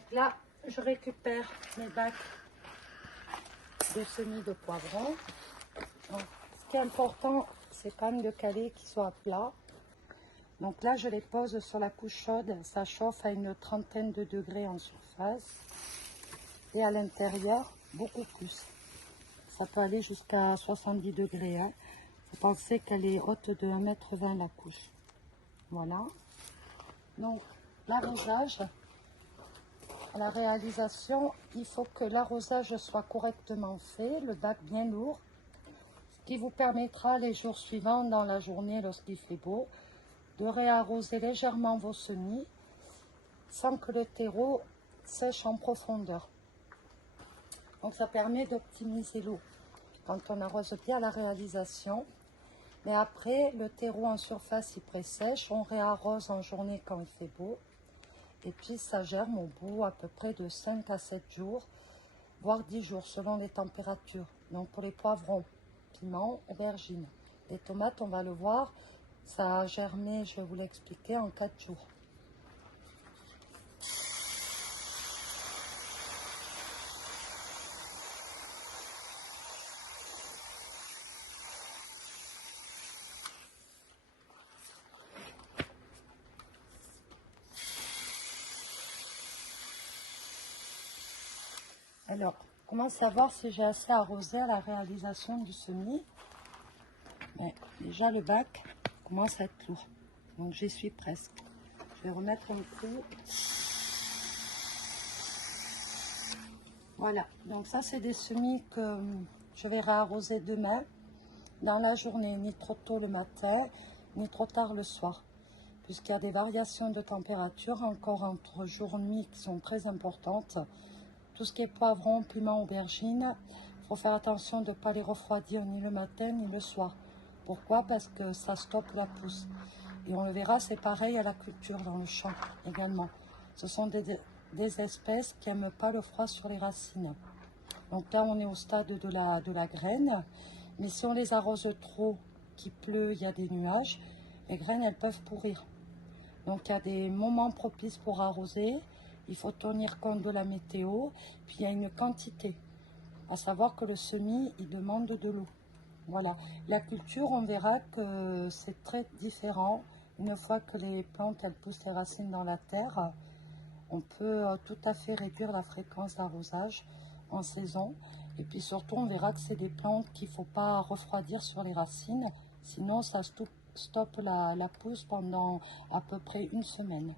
Donc là, je récupère mes bacs de semis de poivrons. Donc, ce qui est important, c'est quand même de caler qu'ils soient plats. Donc là, je les pose sur la couche chaude. Ça chauffe à une trentaine de degrés en surface. Et à l'intérieur, beaucoup plus. Ça peut aller jusqu'à 70 degrés. Hein. Vous pensez qu'elle est haute de 1,20 m la couche. Voilà. Donc, l'arrosage. À la réalisation, il faut que l'arrosage soit correctement fait, le bac bien lourd, ce qui vous permettra les jours suivants dans la journée, lorsqu'il fait beau, de réarroser légèrement vos semis sans que le terreau sèche en profondeur. Donc ça permet d'optimiser l'eau quand on arrose bien la réalisation. Mais après, le terreau en surface il pré-sèche, on réarrose en journée quand il fait beau. Et puis ça germe au bout à peu près de 5 à 7 jours, voire 10 jours selon les températures. Donc pour les poivrons, piments, aubergines. Les tomates, on va le voir, ça a germé, je vais vous l'expliquer, en 4 jours. Alors, comment savoir si j'ai assez arrosé à la réalisation du semis? Déjà, le bac commence à être lourd. Donc, j'y suis presque. Je vais remettre un coup. Voilà. Donc, ça, c'est des semis que je vais réarroser demain dans la journée. Ni trop tôt le matin, ni trop tard le soir. Puisqu'il y a des variations de température encore entre jour et nuit qui sont très importantes. Tout ce qui est poivron, piment, aubergine, il faut faire attention de ne pas les refroidir ni le matin ni le soir. Pourquoi? Parce que ça stoppe la pousse. Et on le verra, c'est pareil à la culture dans le champ également. Ce sont des espèces qui n'aiment pas le froid sur les racines. Donc là, on est au stade de la graine. Mais si on les arrose trop, qu'il pleut, il y a des nuages, les graines, elles peuvent pourrir. Donc il y a des moments propices pour arroser. Il faut tenir compte de la météo, puis il y a une quantité, à savoir que le semis, il demande de l'eau. Voilà, la culture, on verra que c'est très différent. Une fois que les plantes, elles poussent les racines dans la terre, on peut tout à fait réduire la fréquence d'arrosage en saison. Et puis surtout, on verra que c'est des plantes qu'il ne faut pas refroidir sur les racines, sinon ça stoppe la pousse pendant à peu près une semaine.